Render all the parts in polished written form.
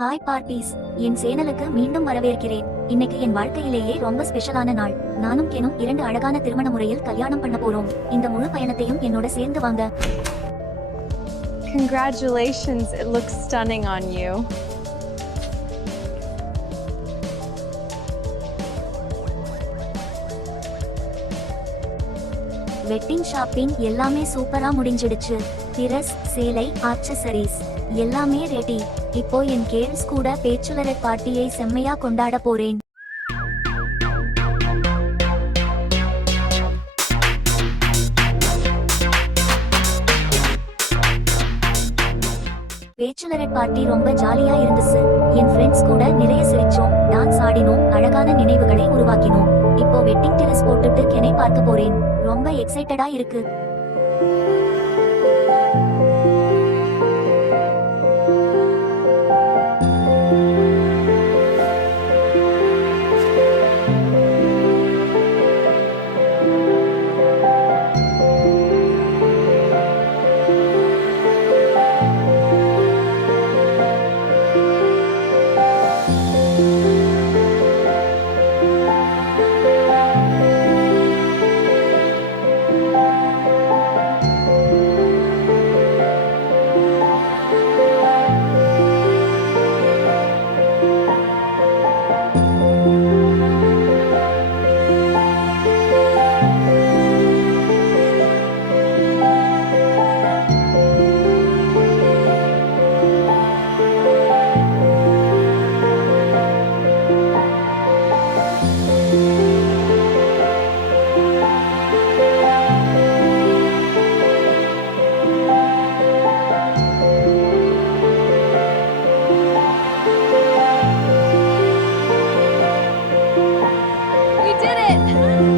Hi parties, என் சேனலுக்கு மீண்டும் வரவேற்கிறேன். இன்னைக்கு என் வாழ்க்கையிலேயே ரொம்ப ஸ்பெஷலான நாள். நானும் கெனும் 2 அழகான திருமண முறையில் கல்யாணம் பண்ண போறோம். இந்த முழு பயணத்தையும் என்னோட சேர்ந்து வாங்க. Congratulations, it looks stunning on you. Wedding shopping எல்லாமே சூப்பரா முடிஞ்சிடுச்சு. டிரஸ், சேலை, ஆக்சசரிஸ் எல்லாமே ரெடி. இப்போ என் கேர்ள்ஸ் கூட பேச்சுலரட் பார்ட்டியை செம்மையா கொண்டாட போறேன். பேச்சுலரட் பார்ட்டி ரொம்ப ஜாலியா இருந்துச்சு. என் ஃப்ரெண்ட்ஸ் கூட நிறைய சிரிச்சோம், டான்ஸ் ஆடினோம், அழகான நினைவுகளை உருவாக்கினோம். இப்போ வெட்டிங் டிரஸ் போட்டுட்டு கெனை பார்க்க போறேன். ரொம்ப எக்ஸைட்டடா இருக்கு.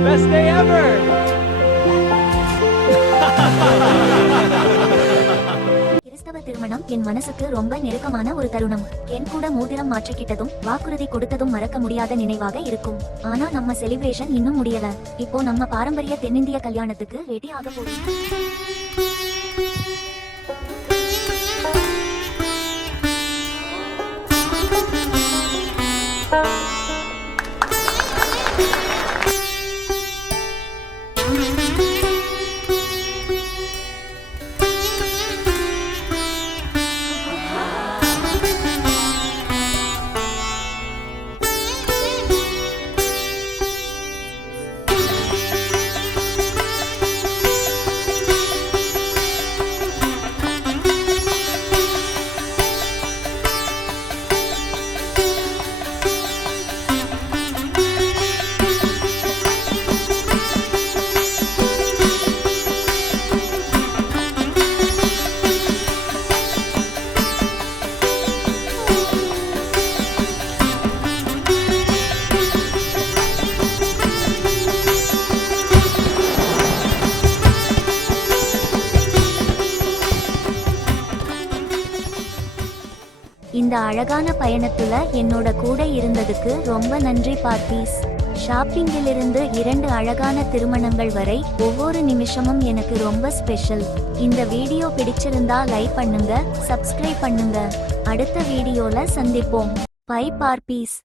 Best day ever! கிறிஸ்தவ திருமணம் என் மனசுக்கு ரொம்ப நெருக்கமான ஒரு தருணம். கென் கூட மோதிரம் மாற்றிக்கிட்டதும் வாக்குறுதி கொடுத்ததும் மறக்க முடியாத நினைவாக இருக்கும். ஆனா நம்ம செலிப்ரேஷன் இன்னும் முடியல. இப்போ நம்ம பாரம்பரிய தென்னிந்திய கல்யாணத்துக்கு ரெடி ஆக போறோம். இந்த அழகான பயணத்துல என்னோட கூட இருந்ததுக்கு ரொம்ப நன்றி பார்ட்டிஸ். ஷாப்பிங்கிலிருந்து 2 அழகான திருமணங்கள் வரை ஒவ்வொரு நிமிஷமும் எனக்கு ரொம்ப ஸ்பெஷல். இந்த வீடியோ பிடிச்சிருந்தா லைக் பண்ணுங்க, சப்ஸ்கிரைப் பண்ணுங்க. அடுத்த வீடியோல சந்திப்போம். பை பார்ப்பீஸ்.